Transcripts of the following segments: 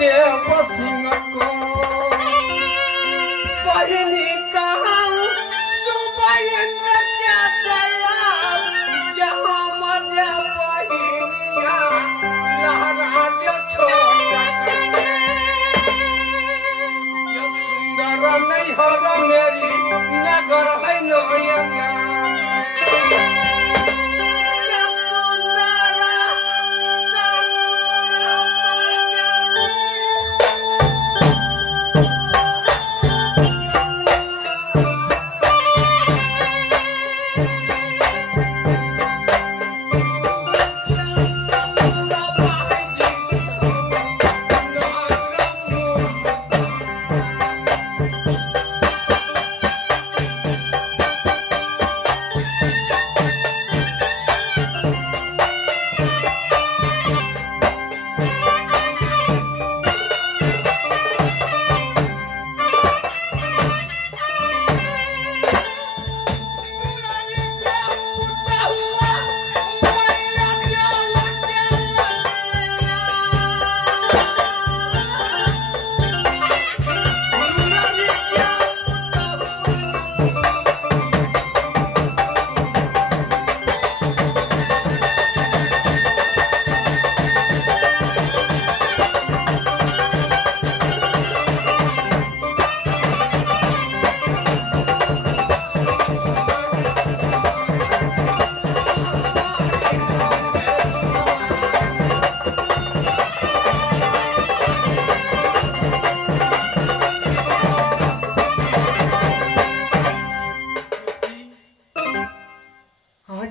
देव सिंह को बहिनी कहूँ सुबह क्या दयाल यहाँ मजा बहिनिया लहरा जो छोड़ सुंदर नहीं हो मेरी नगर है नयना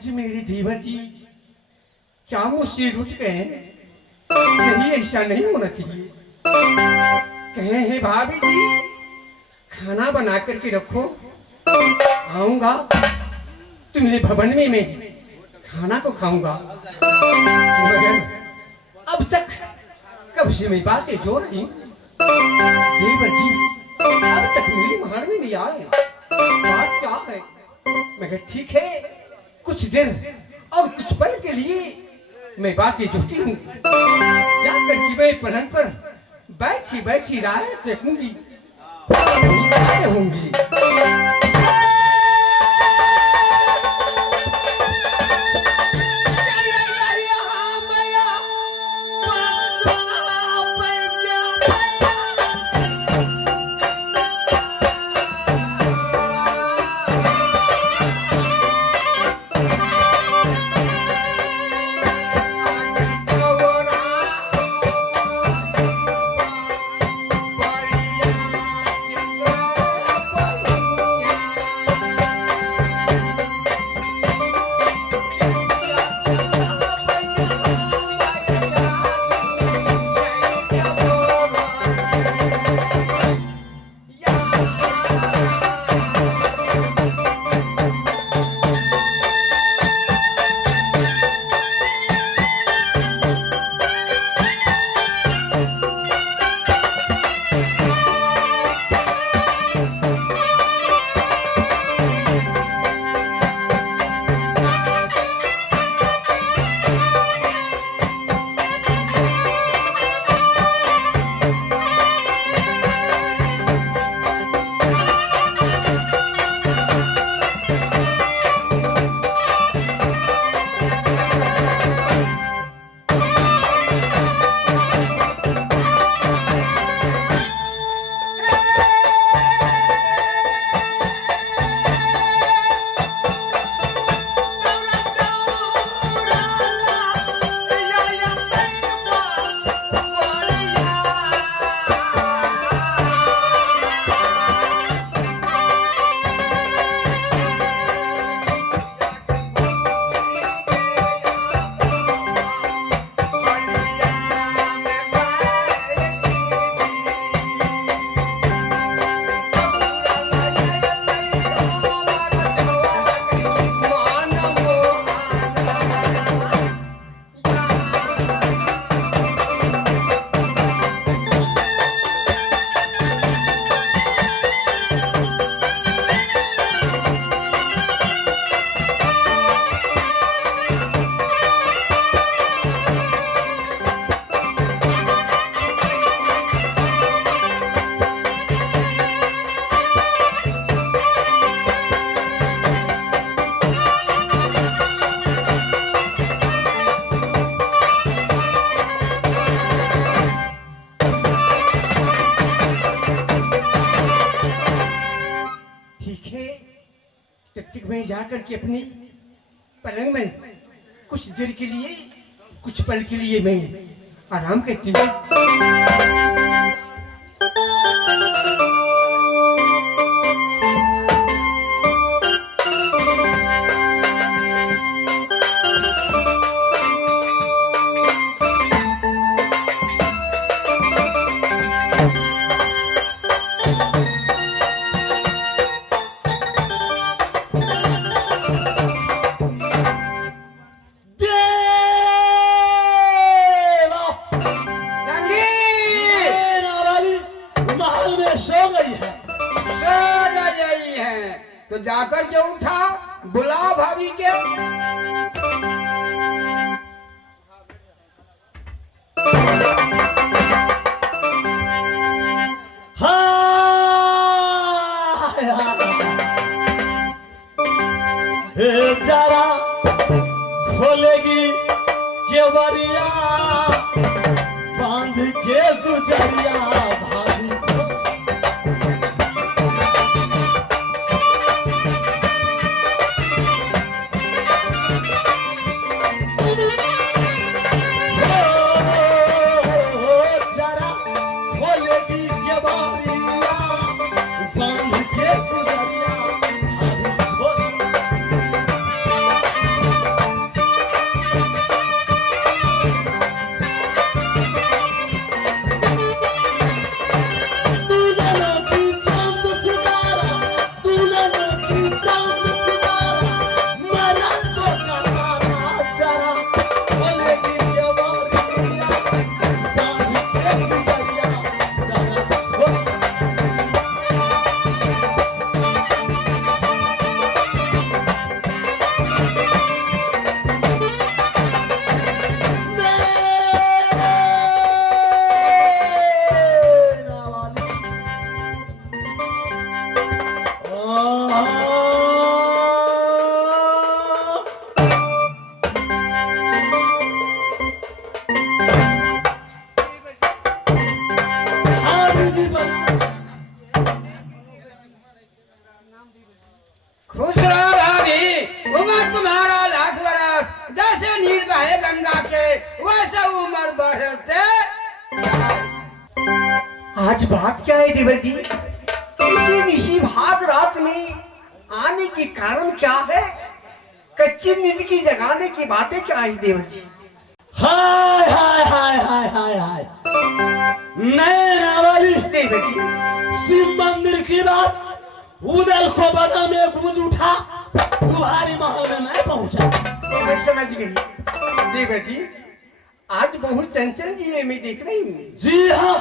मेरी धीवर जी क्या मुझसे रुठ गए? नहीं, ऐसा नहीं होना चाहिए। कहे हैं भाभी जी खाना बना करके रखो, आऊंगा तुम्हें भवन में मैं खाना तो खाऊंगा। मगर अब तक कब से मैं बातें जो रही देवर जी अब तक मेरी महर में नहीं आए। बात क्या है? मगर ठीक है, कुछ देर और कुछ पल के लिए मैं बातें जोती हूँ। जाकर की मैं पलंग पर बैठी बैठी राह देखूंगी, होंगी। मैं जाकर के अपनी पलंग में कुछ देर के लिए, कुछ पल के लिए मैं आराम करती हूँ। तो जाकर के उठा, बुलाओ भाभी के। जरा खोलेगी केवरिया, बांध के गुजरिया भाभी को। जरा खोलेगी केवरिया, बांध के गुजरिया भाभी को। खुश रहो भाभी, उम्र तुम्हारा लाख बरस, जैसे नीर बहे गंगा के वैसे उम्र बढ़ते। आज बात क्या है देवर जी? इसी निशी भाग रात में आने के कारण क्या है? कच्ची नींद की जगाने की बातें क्या है देवर जी? हाय हाय हाय हाय हाय हाय, नैना वाली देवर जी, शिव मंदिर की बात उदल को बना में गूंज उठा, तुम्हारी महल में मैं पहुंचा। मैं समझ गई देवर जी, आज बहुत चंचल जी में देख रही हूँ। जी हाँ,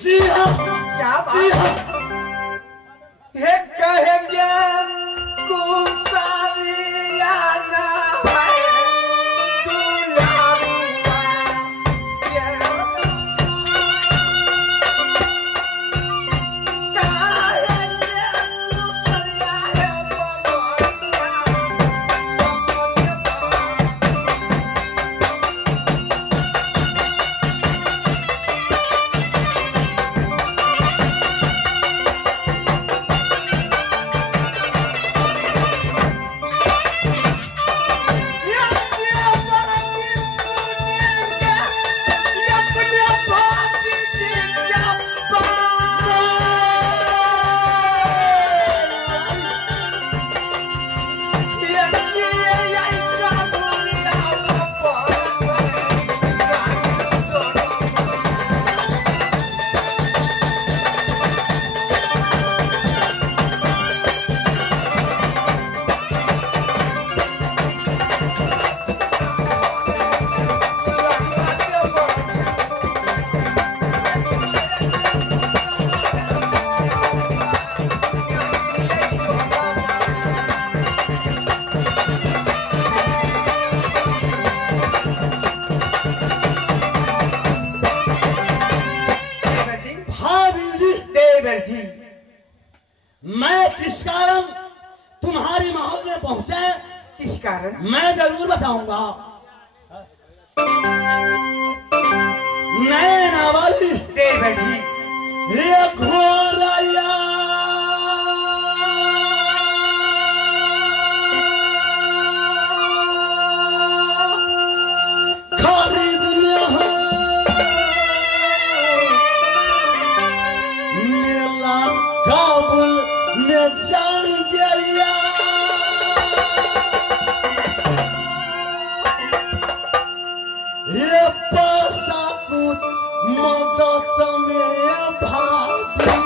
जी हाँ, क्या बात? जी हाँ। हे कहेंगे कुसालियाना है दुलारुआ, कहेंगे कुसालिया है मैं किस कारण तुम्हारी महल में पहुंचे, किस कारण? मैं जरूर बताऊंगा। नैना वाली देवर जी, ये घोरैया मैं जान गया ये पैसा कुछ मदद में भाभी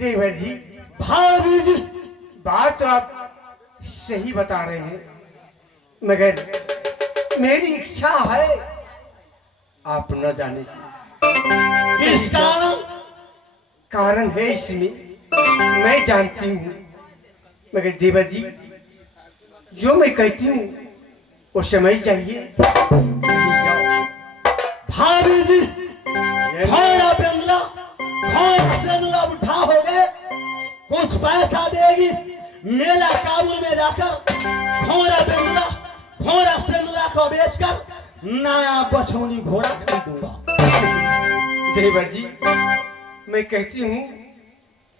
देवर जी, भाभी जी बात तो आप सही बता रहे हैं, मगर मेरी इच्छा है आप न जाने की। इस कारण है इसमें, मैं जानती हूँ, मगर देवर जी जो मैं कहती हूँ वो समय चाहिए। भाभी जी खाना बंगला उठा हो गए, कुछ पैसा देगी, मेला काबुल में जाकर घोड़ा बंगला घोड़ा सेंगला को बेचकर नया बछौनी घोड़ा खरीदूंगा। देवर जी मैं कहती हूँ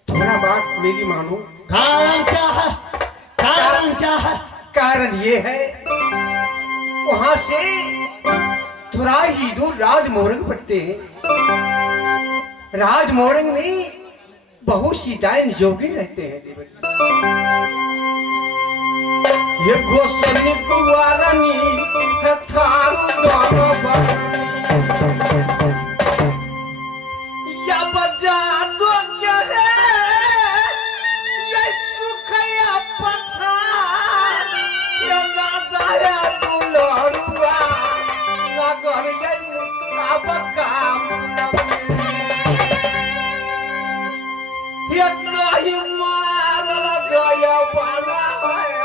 थोड़ा बात मेरी मानो। कारण क्या है? कारण क्या है? कारण ये है, वहां से थोड़ा ही दूर राजमोरंग पड़ते हैं। राजमोरंग में बहुत सी डायन जोगिन रहते हैं देवर जी। ये घोषणी कुवारनी है थारू दोनों बरनी, या बजा दो क्या है ये सुखया पठार, ये गाया दुलरुआ नगर ये मुकाबका ये नहीं मारल गया पाना है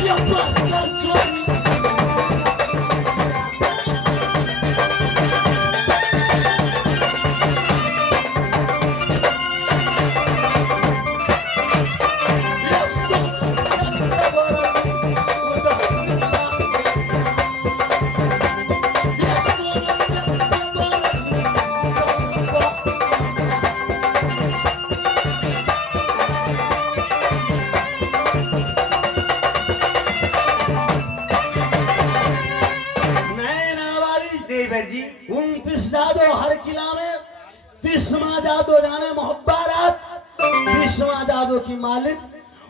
ये पत्थर चोरी देवर जी 29 जादो हर किला में 30वां जादो जाने मोहब्बारात 30वां जादो की मालिक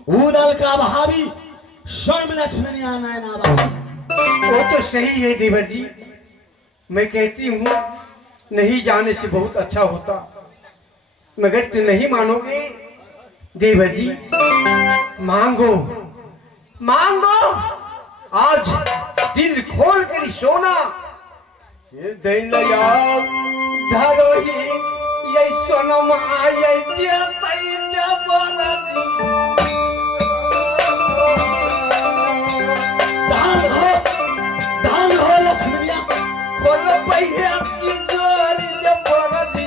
उदल का भाभी शर्म लक्ष्मणिया नैना बाबा। वो तो सही है देवर जी, मैं कहती हूँ नहीं जाने से बहुत अच्छा होता, मगर तुम नहीं मानोगे देवर जी। मांगो मांगो, आज दिल खोल कर सोना ये दिन याद धरो ही ये सोनमा ये देता ये देवाना जी। धान हो लक्ष्मणिया खोलो पहिए आपकी जोरी देवाना जी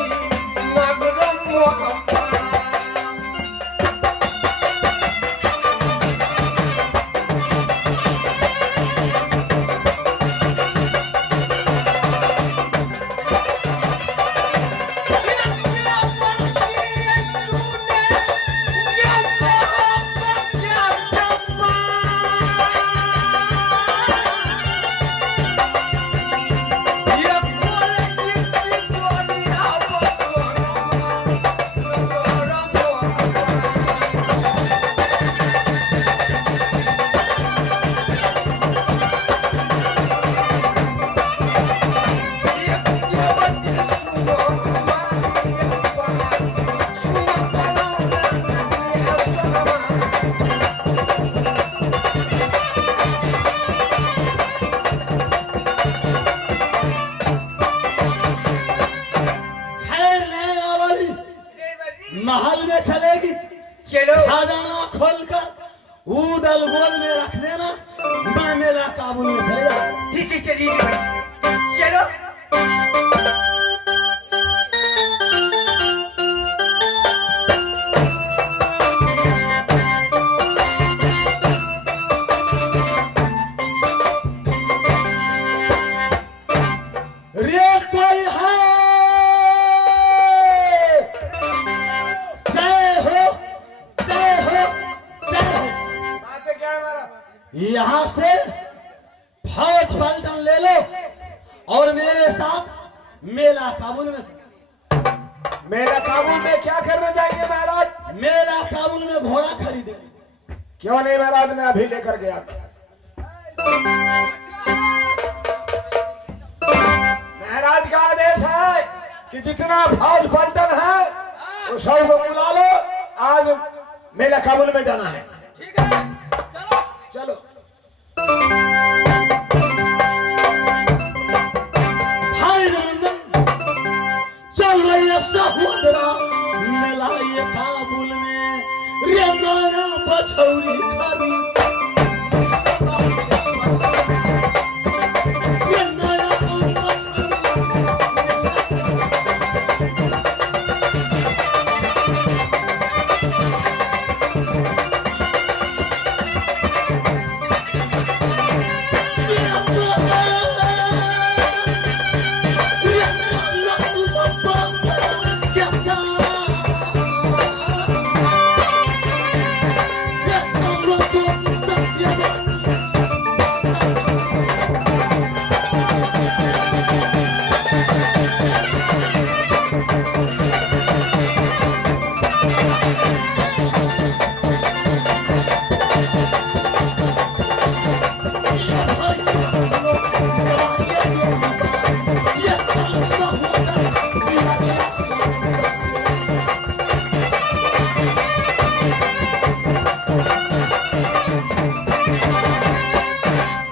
नगरम मोहब्बत। महल में चलेगी, चलो खजाना खोलकर ऊदल गोल में रख देना, मैं मेला काबुल में चले जाऊंगा। ठीक है चलिए चलो। रे कोई है, जय हो जय हो जय हो। क्या है हमारा? यहाँ से फौज पलटन ले लो और मेरे साथ मेला काबुल में। मेरा काबुल में क्या करने जाएंगे महाराज? मेला काबुल में घोड़ा खरीदे। क्यों नहीं महाराज, मैं अभी लेकर गया था। महाराज का आदेश है कि जितना फौज पलटन है वो सब को बुला लो, आज मेला काबुल में जाना है। ठीक है।